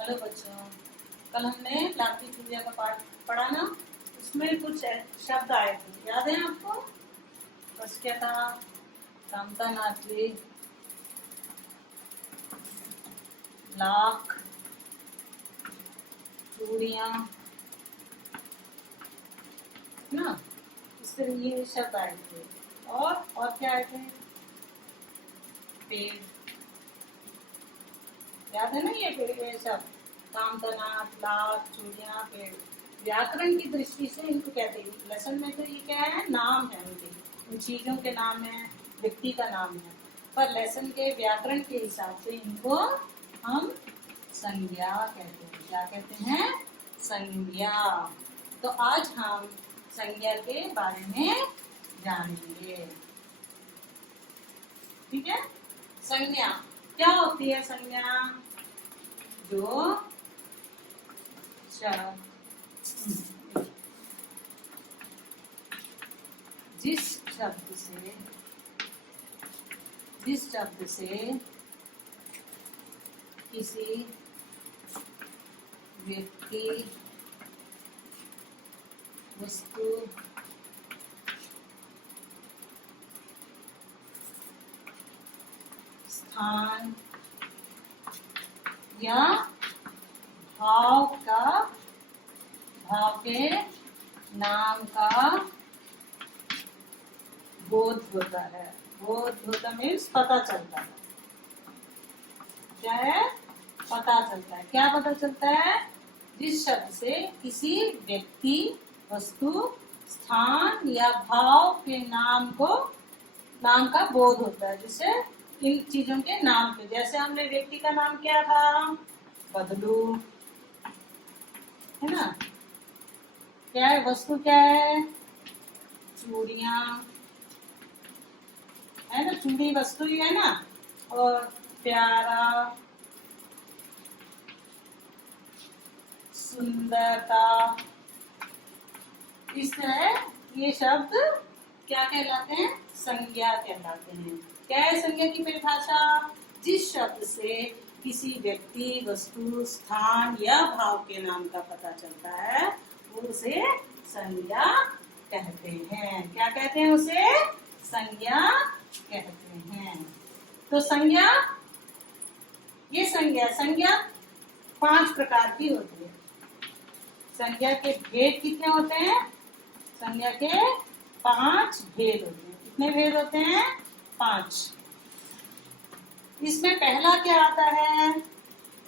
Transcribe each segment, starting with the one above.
Hello बच्चों, कल हमने लाखी चूड़िया का पाठ पढ़ा ना। उसमें कुछ शब्द आए थे, याद है आपको? फर्स्ट क्या था? कामता नाचली, लाख, चूड़िया ना। इस तरह ये शब्द आए थे। और क्या आए थे? पेड़, याद है ना? ये शब्द कामतनाथ, लाख, चूड़िया, पेड़। व्याकरण की दृष्टि से इनको कहते हैं। लेसन में तो ये क्या है? नाम है उनके, उन चीजों के नाम है, व्यक्ति का नाम है। पर लेसन के व्याकरण के हिसाब से इनको हम संज्ञा कहते हैं। क्या कहते हैं? संज्ञा। तो आज हम संज्ञा के बारे में जानेंगे। ठीक है? संज्ञा क्या होती है? संज्ञा जो जिस शब्द से किसी व्यक्ति, वस्तु, स्थान या भाव के नाम का बोध होता है। बोध होता मीन्स पता चलता है। क्या है? पता चलता है। क्या पता चलता है? जिस शब्द से किसी व्यक्ति, वस्तु, स्थान या भाव के नाम का बोध होता है। जिससे इन चीजों के नाम पे, जैसे हमने व्यक्ति का नाम क्या था? बदलू, है ना? क्या है? वस्तु क्या है? चूड़िया, है ना? चूड़ी वस्तु ही है ना। और प्यारा, सुंदरता, इस तरह ये शब्द क्या कहलाते हैं? संज्ञा कहलाते हैं। क्या है संज्ञा की परिभाषा? जिस शब्द से किसी व्यक्ति, वस्तु, स्थान या भाव के नाम का पता चलता है वो उसे संज्ञा कहते हैं। क्या कहते हैं? उसे संज्ञा कहते हैं। तो संज्ञा 5 प्रकार की होती है। संज्ञा के भेद कितने होते हैं? संज्ञा के 5 भेद होते हैं। कितने भेद होते हैं? 5। इसमें पहला क्या आता है?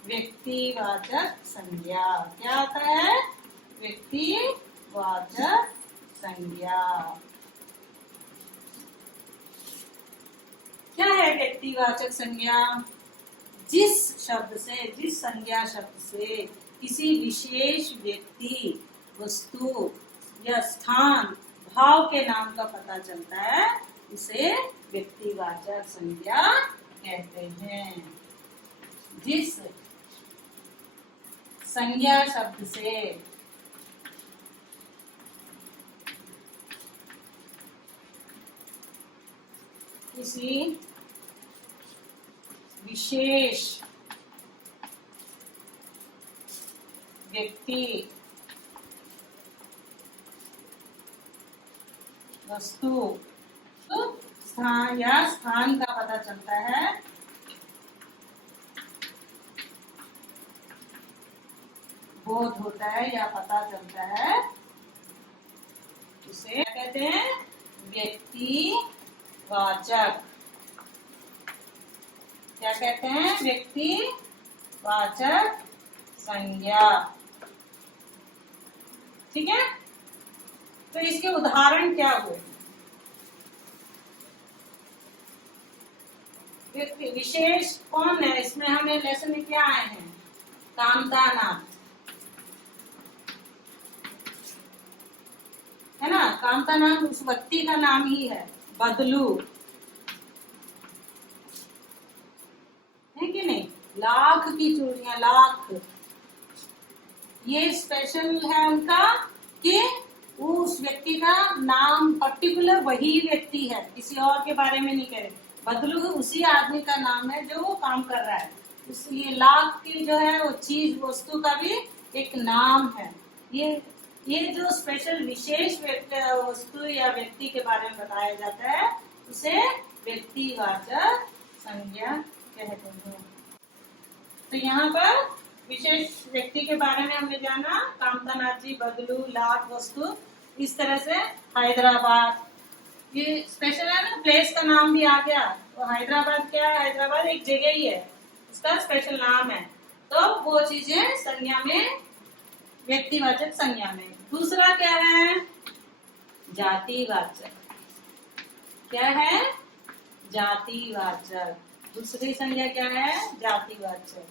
व्यक्तिवाचक संज्ञा। क्या आता है? व्यक्तिवाचक संज्ञा। क्या है व्यक्तिवाचक संज्ञा? जिस संज्ञा शब्द से किसी विशेष व्यक्ति, वस्तु या स्थान, भाव के नाम का पता चलता है उसे व्यक्तिवाचक संज्ञा कहते हैं। जिस संज्ञा शब्द से किसी विशेष व्यक्ति, वस्तु, स्थान का पता चलता है बोध होता है या पता चलता है, उसे क्या कहते हैं? व्यक्तिवाचक। क्या कहते हैं? व्यक्तिवाचक संज्ञा। ठीक है? तो इसके उदाहरण क्या हुए? व्यक्ति विशेष कौन है? इसमें हमें लेसन में क्या आए हैं? कामता नाथ, है ना? कामता नाम उस व्यक्ति का नाम ही है। बदलू है कि नहीं? लाख की चूड़ियां, लाख, ये स्पेशल है उनका कि वो उस व्यक्ति का नाम पर्टिकुलर वही व्यक्ति है, किसी और के बारे में नहीं कह रहे। बदलू उसी आदमी का नाम है जो वो काम कर रहा है। इसलिए लाख की जो है वो चीज वस्तु का भी एक नाम है। ये जो स्पेशल विशेष वस्तु या व्यक्ति के बारे में बताया जाता है उसे व्यक्तिवाचक संज्ञा कहते हैं। तो यहाँ पर विशेष व्यक्ति के बारे में हमने जाना, कामतानाथ जी, बदलू, लाख, वस्तु। इस तरह से हैदराबाद, ये स्पेशल है ना, प्लेस का नाम भी आ गया। तो हैदराबाद क्या है? हैदराबाद एक जगह ही है, उसका स्पेशल नाम है। तो वो चीजें संज्ञा में, व्यक्तिवाचक संज्ञा में। दूसरा क्या है? जातिवाचक। क्या है? जातिवाचक। दूसरी संज्ञा क्या है? जातिवाचक।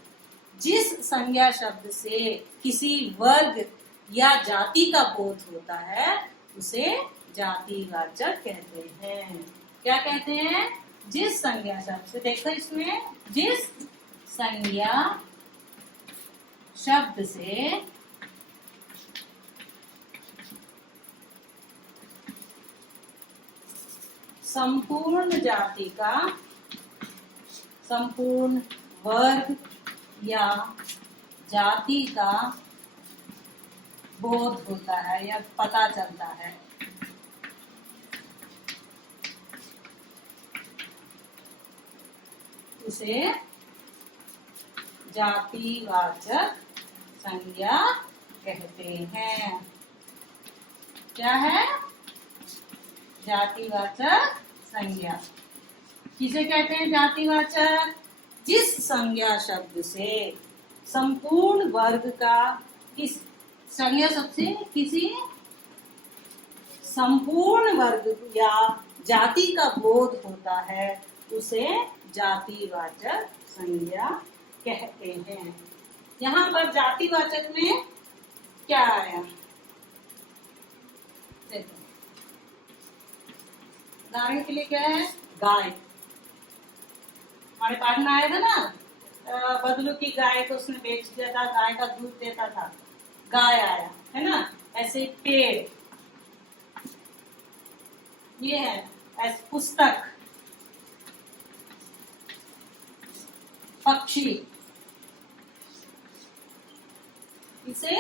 जिस संज्ञा शब्द से किसी वर्ग या जाति का बोध होता है उसे जातिवाचक कहते हैं। क्या कहते हैं? जिस संज्ञा शब्द से, देखो इसमें, जिस संज्ञा शब्द से संपूर्ण जाति का, संपूर्ण वर्ग या जाति का बोध होता है या पता चलता है उसे जातिवाचक संज्ञा कहते हैं। क्या है? जातिवाचक संज्ञा। किसे कहते हैं जातिवाचक? जिस संज्ञा शब्द से संपूर्ण वर्ग का, किस संज्ञा शब्द से किसी संपूर्ण वर्ग या जाति का बोध होता है उसे जातिवाचक संज्ञा कहते हैं। यहाँ पर जातिवाचक में क्या आया? देखो, उदाहरण के लिए क्या है? गाय। हमारे पाठ में आया था ना, बदलू की गाय को उसने बेच दिया था, गाय का दूध देता था, गाय आया है ना। ऐसे पेड़, ये है ऐसे पुस्तक, पक्षी, इसे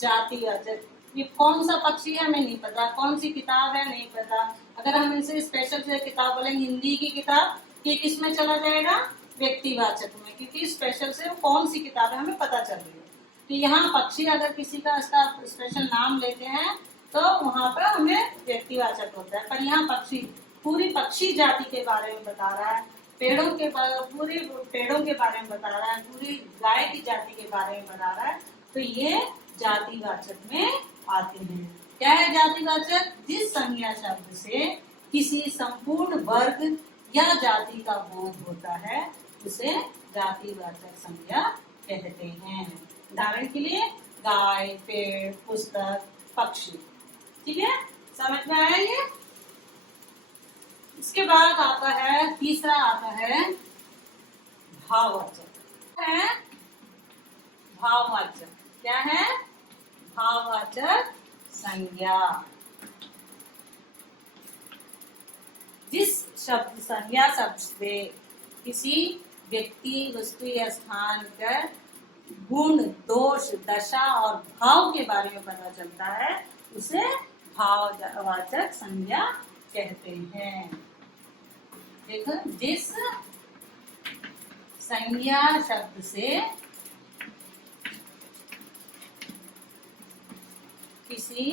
जातिवाचक। ये कौन सा पक्षी है हमें नहीं पता, कौन सी किताब है नहीं पता। अगर हम इनसे स्पेशल से किताब बोलेंगे, हिंदी की किताब, ये किस में चला जाएगा? व्यक्तिवाचक में, क्योंकि स्पेशल से कौन सी किताब है हमें पता चल रही है। तो यहाँ पक्षी अगर किसी का इसका स्पेशल नाम लेते हैं तो वहां पर हमें व्यक्तिवाचक होता है। पर यहाँ पक्षी, पूरी पक्षी जाति के बारे में बता रहा है, पेड़ों के पूरे पेड़ों के बारे में बता रहा है, पूरी गाय की जाति के बारे में बता रहा है, तो ये जातिवाचक में आते हैं। क्या है जातिवाचक? जिस संज्ञा शब्द से किसी संपूर्ण वर्ग या जाति का बोध होता है उसे जातिवाचक संज्ञा कहते हैं। उदाहरण के लिए गाय, पेड़, पुस्तक, पक्षी। ठीक है, समझ में आया ये? इसके बाद आता है, तीसरा आता है भाववाचक। है भाववाचक। क्या है? भाववाचक संज्ञा। जिस शब्द, संज्ञा शब्द से किसी व्यक्ति, वस्तु या स्थान का गुण, दोष, दशा और भाव के बारे में पता चलता है उसे भाववाचक संज्ञा कहते हैं। देखो, जिस संज्ञा शब्द से किसी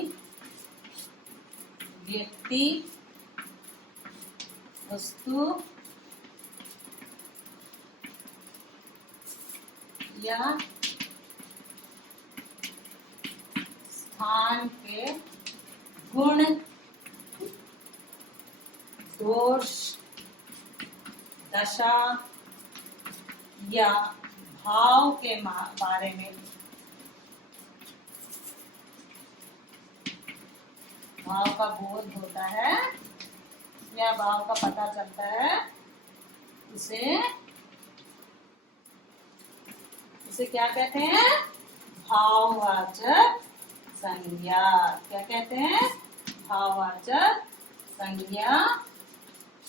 व्यक्ति, वस्तु या स्थान के गुण, दोष, दशा या भाव के बारे में, भाव का बोध होता है या भाव का पता चलता है, उसे क्या कहते हैं? भाववाचक संज्ञा। क्या कहते हैं? भाववाचक संज्ञा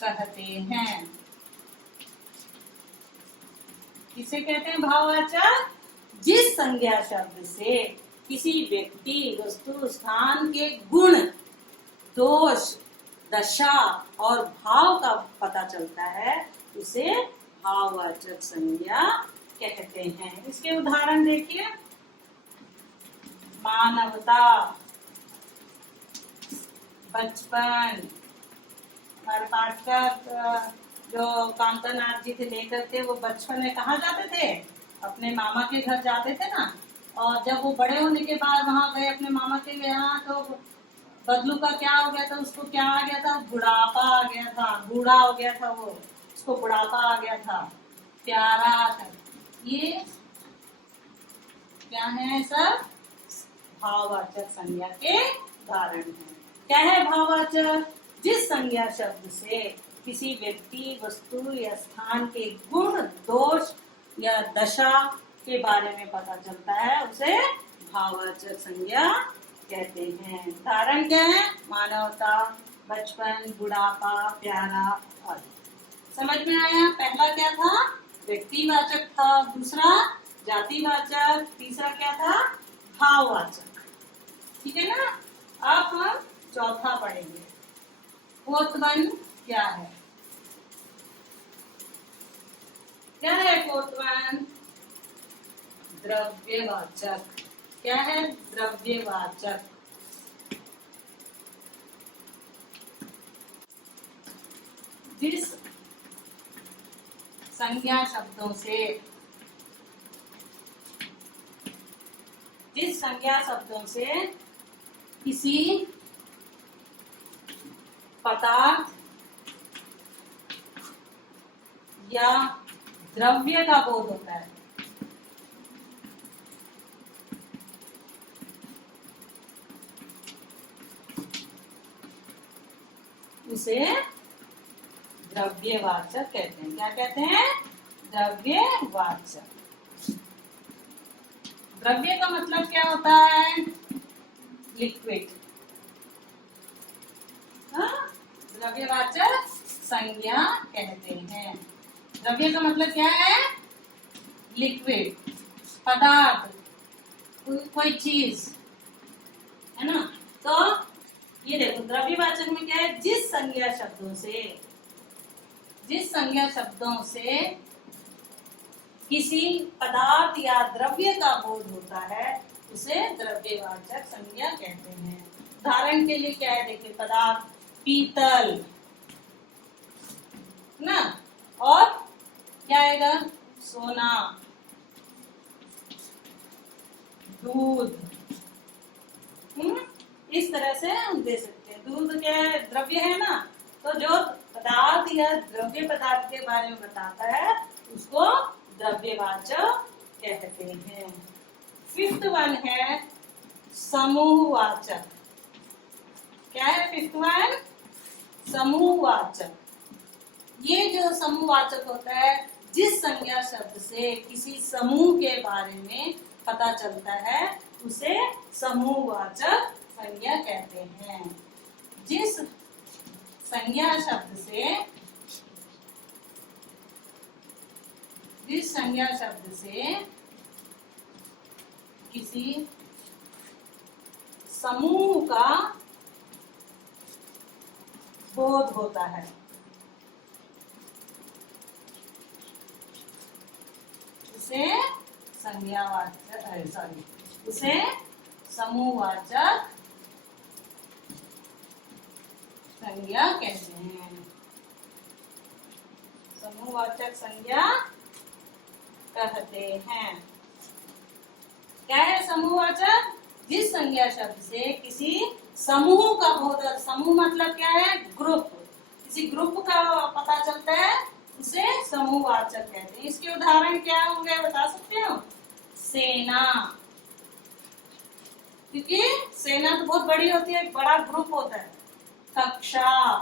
कहते हैं। किसे कहते हैं भाववाचक? जिस संज्ञा शब्द से किसी व्यक्ति, वस्तु, स्थान के गुण, दोष, दशा और भाव का पता चलता है, उसे भाववाचक संज्ञा कहते हैं। इसके उदाहरण देखिए, मानवता, बचपन। हमारे पाठक जो कांतानाथ जी थे, लेखक थे, वो बचपन में कहाँ जाते थे? अपने मामा के घर जाते थे ना। और जब वो बड़े होने के बाद वहां गए अपने मामा के यहाँ, तो बदलू का क्या हो गया था? उसको क्या आ गया था? बुढ़ापा आ गया था, बूढ़ा हो गया था वो, उसको बुढ़ापा आ गया था। प्यारा था। ये क्या है? सब भाववाचक संज्ञा के उदाहरण है। क्या है भाववाचक? जिस संज्ञा शब्द से किसी व्यक्ति, वस्तु या स्थान के गुण, दोष या दशा के बारे में पता चलता है, उसे भाववाचक संज्ञा कहते हैं। उदाहरण क्या है? मानवता, बचपन, बुढ़ापा, प्यारा आदि। समझ में आया? पहला क्या था? व्यक्तिवाचक था, दूसरा जातिवाचक, तीसरा क्या था? भाववाचक। ठीक है ना? अब हम चौथा पढ़ेंगे। फोर्थ वन क्या है? क्या है फोर्थ वन? द्रव्यवाचक। क्या है? द्रव्यवाचक। जिस संज्ञा शब्दों से किसी पदार्थ या द्रव्य का बोध होता है, उसे द्रव्यवाचक कहते हैं। क्या कहते हैं? द्रव्यवाचक। द्रव्य का मतलब क्या होता है? लिक्विड। द्रव्यवाचक संज्ञा कहते हैं। द्रव्य का मतलब क्या है? लिक्विड, पदार्थ, कोई चीज, है ना। तो ये देखो, द्रव्यवाचक में क्या है? जिस संज्ञा शब्दों से किसी पदार्थ या द्रव्य का बोध होता है, उसे द्रव्यवाचक संज्ञा कहते हैं। उदाहरण के लिए क्या है? देखिए, पदार्थ पीतल ना, और क्या आएगा? सोना, दूध। इस तरह से हम दे सकते हैं। दूध क्या है? द्रव्य है ना। तो जो पदार्थ या द्रव्य पदार्थ के बारे में बताता है, उसको द्रव्यवाचक कहते हैं। फिफ्थ वन है समूहवाचक। क्या है फिफ्थ वन? समूहवाचक। ये जो समूहवाचक होता है, जिस संज्ञा शब्द से किसी समूह के बारे में पता चलता है, उसे समूहवाचक संज्ञा कहते हैं। जिस संज्ञा शब्द से किसी समूह का बोध होता है, उसे उसे समूहवाचक संज्ञा कहते हैं। समूहवाचक संज्ञा कहते हैं। क्या है समूहवाचक? जिस संज्ञा शब्द से किसी समूह का बोध, समूह मतलब क्या है? ग्रुप। किसी ग्रुप का पता चलता है, उसे समूहवाचक कहते हैं। इसके उदाहरण क्या होंगे, बता सकते हो? सेना, क्योंकि सेना तो बहुत बड़ी होती है, एक बड़ा ग्रुप होता है। कक्षा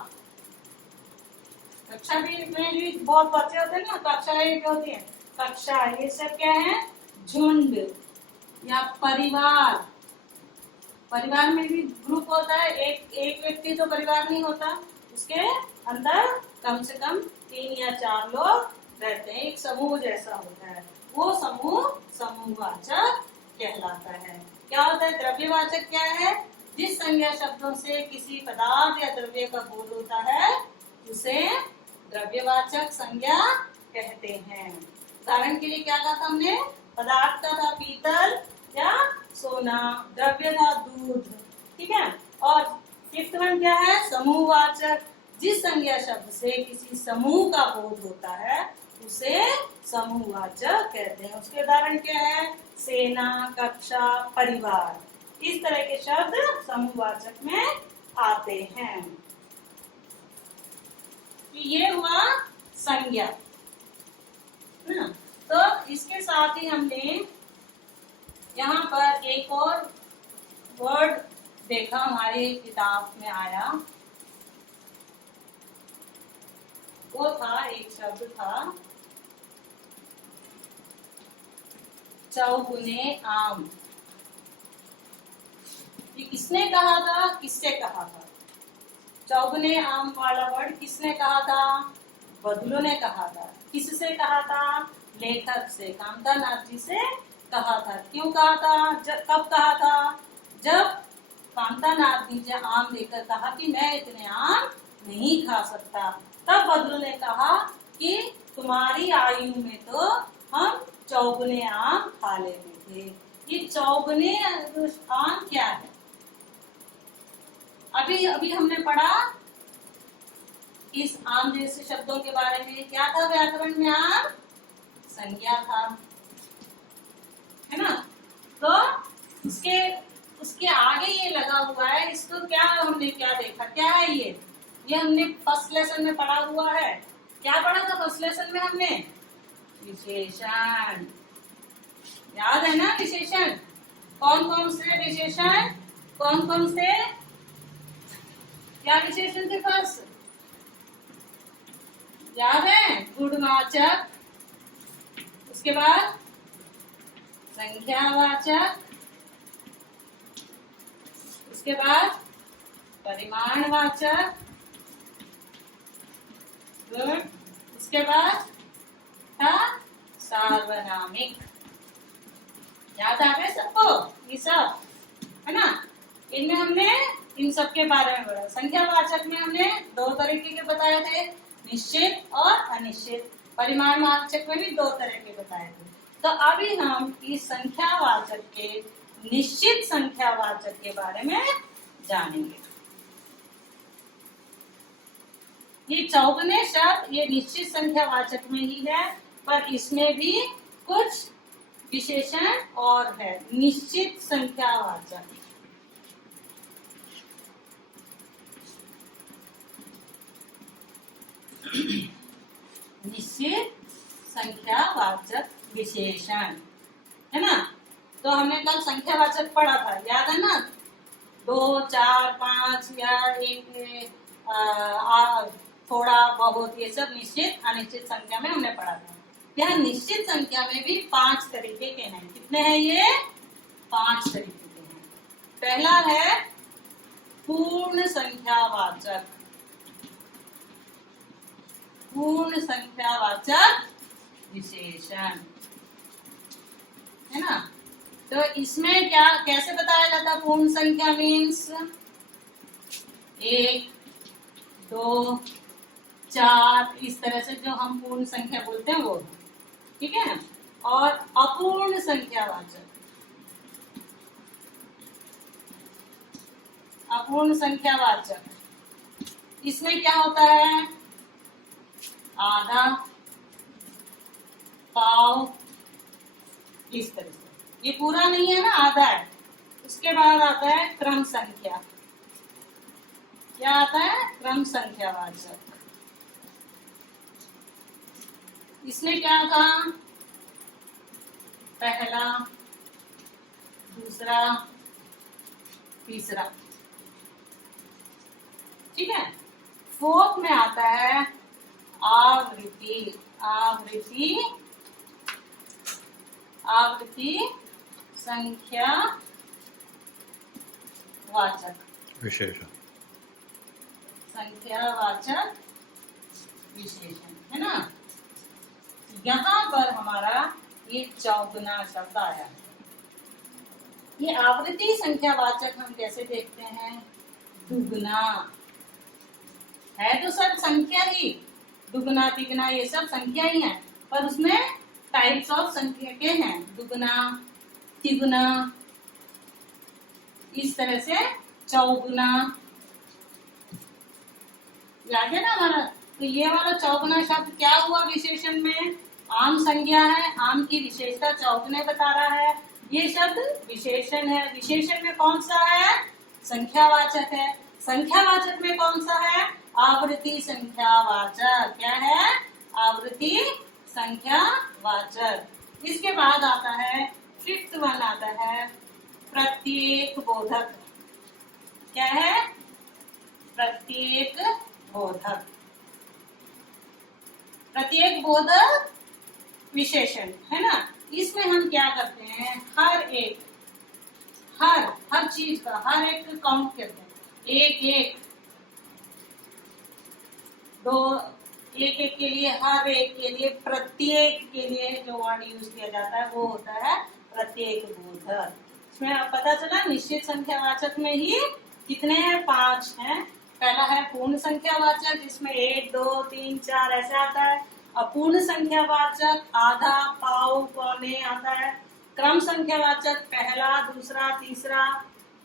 में भी बहुत बच्चे होते हैं ना, कक्षा एक होती है। कक्षा, ये सब क्या है? झुंड या परिवार। परिवार में भी ग्रुप होता है। एक व्यक्ति तो परिवार नहीं होता, उसके अंदर कम से कम 3 या 4 लोग रहते हैं, एक समूह जैसा होता है, वो समूह समूहवाचक कहलाता है। क्या होता है? द्रव्यवाचक क्या है? जिस संज्ञा शब्दों से किसी पदार्थ या द्रव्य का बोध होता है उसे द्रव्यवाचक संज्ञा कहते हैं। उदाहरण के लिए क्या कहा था हमने? पदार्थ का था पीतल या सोना, द्रव्य था दूध, ठीक है। और फिफ्थ वन क्या है? समूहवाचक, जिस संज्ञा शब्द से किसी समूह का बोध होता है उसे समूहवाचक कहते हैं। उसके उदाहरण क्या है? सेना, कक्षा, परिवार, इस तरह के शब्द समूहवाचक में आते हैं। ये हुआ संज्ञा ना। तो इसके साथ ही हमने यहाँ पर एक और वर्ड देखा, हमारी किताब में आया, वो था, एक शब्द था चौगुने आम। ये किसने कहा था? किससे कहा था? चौगुने आम वाला वर्ड किसने कहा था? बदलू ने कहा था। किससे कहा था? लेखक से, कामता नाथ जी से कहा था। क्यों कहा था? कब कहा था? जब कामता नाथ जी ने आम देकर कहा कि मैं इतने आम नहीं खा सकता, तब बदलू ने कहा कि तुम्हारी आयु में तो हम चौगुने आम खा लेते थे। ये चौगुने आम क्या है? अभी अभी हमने पढ़ा इस आम जैसे शब्दों के बारे में। क्या था व्याकरण में? आम संज्ञा था, है ना। तो उसके आगे ये लगा हुआ है, इसको क्या हमने क्या देखा? क्या है ये हमने फर्स्ट लेसन में पढ़ा हुआ है। क्या पढ़ा था फर्स्ट लेसन में हमने? विशेषण। याद है ना? विशेषण कौन कौन से विशेषण? कौन कौन से? क्या विशेषण थे फर्स्ट? याद है? गुणवाचक, उसके बाद संख्यावाचक, उसके बाद परिमाणवाचक, गुड, उसके बाद था सार्वनामिक। याद आ गए सबको? ये सब है ना। इनमें हमने इन सब के बारे में पढ़ा। संख्यावाचक में हमने दो तरीके के बताए थे, निश्चित और अनिश्चित। परिमाणवाचक में भी दो तरह के बताए थे। तो अभी हम इस संख्यावाचक के, निश्चित संख्यावाचक के बारे में जानेंगे। ये चौगुने शब्द ये निश्चित संख्यावाचक में ही है, पर इसमें भी कुछ विशेषण और है। निश्चित संख्यावाचक, निश्चित संख्यावाचक विशेषण, है ना। तो हमने कल संख्यावाचक पढ़ा था, याद है ना? 2, 4, 5 या एक, थोड़ा बहुत, ये सब निश्चित अनिश्चित संख्या में हमने पढ़ा था। यहाँ निश्चित संख्या में भी 5 तरीके के हैं। कितने हैं ये? 5 तरीके के हैं। पहला है पूर्ण संख्यावाचक। पूर्ण संख्यावाचक विशेषण, है ना। तो इसमें क्या कैसे बताया जाता? पूर्ण संख्या मीन्स 1, 2, 4, इस तरह से जो हम पूर्ण संख्या बोलते हैं वो, ठीक है। और अपूर्ण संख्यावाचक, अपूर्ण संख्यावाचक, इसमें क्या होता है? आधा, पाव, इस तरह से। ये पूरा नहीं है ना, आधा है। उसके बाद आता है क्रम संख्या। क्या आता है? क्रम संख्यावाचक। इसमें क्या था? पहला, दूसरा, तीसरा, ठीक है। फोर्थ में आता है आवृत्ति। आवृत्ति, आवृत्ति संख्या वाचक विशेषण, संख्यावाचक विशेषण, है ना। यहाँ पर हमारा ये चौगुना शब्द आया। ये आवृत्ति संख्यावाचक हम कैसे देखते हैं? दुगना है तो सब संख्या ही, दुगना तिगना ये सब संख्या ही है, पर उसमें टाइप्स ऑफ संख्या के हैं, दुगना तिगुना, इस तरह से चौगुना। याद है ना हमारा? तो ये वाला चौगुना शब्द क्या हुआ विशेषण में? आम संज्ञा है, आम की विशेषता चौगुने बता रहा है। ये शब्द विशेषण है, विशेषण में कौन सा है? संख्यावाचक है। संख्यावाचक में कौन सा है? आवृत्ति संख्यावाचक। क्या है? आवृत्ति संख्यावाचक। इसके बाद आता है फिफ्थ वन आता है प्रत्येक बोधक। क्या है? प्रत्येक बोधक। प्रत्येक बोधक विशेषण है ना। इसमें हम क्या करते हैं? हर चीज का हर एक काउंट करते हैं, एक एक दो, एक एक के लिए, हर एक के लिए, प्रत्येक के लिए जो वर्ड यूज किया जाता है वो होता है प्रत्येक बोधक। इसमें अब पता चला निश्चित संख्यावाचक में ही कितने हैं? 5 हैं। पहला है पूर्ण संख्यावाचक, जिसमें 1 2 3 4 ऐसे आता है। अपूर्ण संख्यावाचक आधा, पाव, पौने आता है। क्रम संख्यावाचक पहला, दूसरा, तीसरा।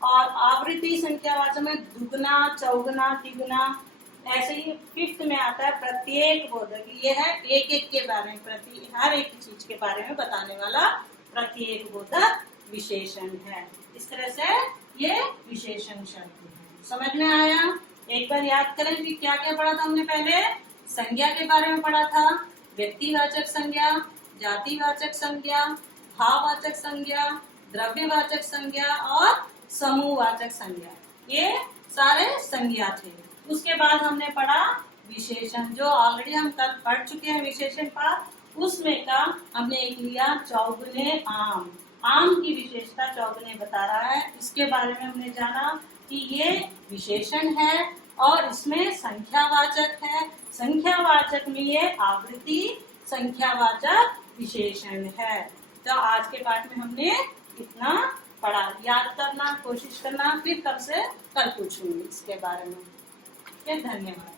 और आवृत्ति संख्यावाचक में दुगना, चौगुना, तिगुना। ऐसे ही फिफ्थ में आता है प्रत्येक बोधक। ये है एक एक के बारे में, हर एक चीज के बारे में बताने वाला प्रत्येक बोधक विशेषण है। इस तरह से ये विशेषण शब्द है। समझ में आया? एक बार याद करें कि क्या क्या पढ़ा था हमने पहले? संज्ञा के बारे में पढ़ा था, व्यक्तिवाचक संज्ञा, जातिवाचक संज्ञा, भाववाचक संज्ञा, द्रव्यवाचक संज्ञा और समूहवाचक संज्ञा। ये सारे संज्ञा थे। उसके बाद हमने पढ़ा विशेषण, जो ऑलरेडी हम कल पढ़ चुके हैं विशेषण पाठ। उसमें का हमने एक लिया चौगुने आम। आम की विशेषता चौगुने बता रहा है। इसके बारे में हमने जाना कि ये विशेषण है और इसमें संख्यावाचक है। संख्यावाचक में ये आवृत्ति संख्यावाचक विशेषण है। तो आज के पाठ में हमने इतना पढ़ा। याद करना, कोशिश करना, फिर कल से कल पूछूंगी इसके बारे में। धन्यवाद।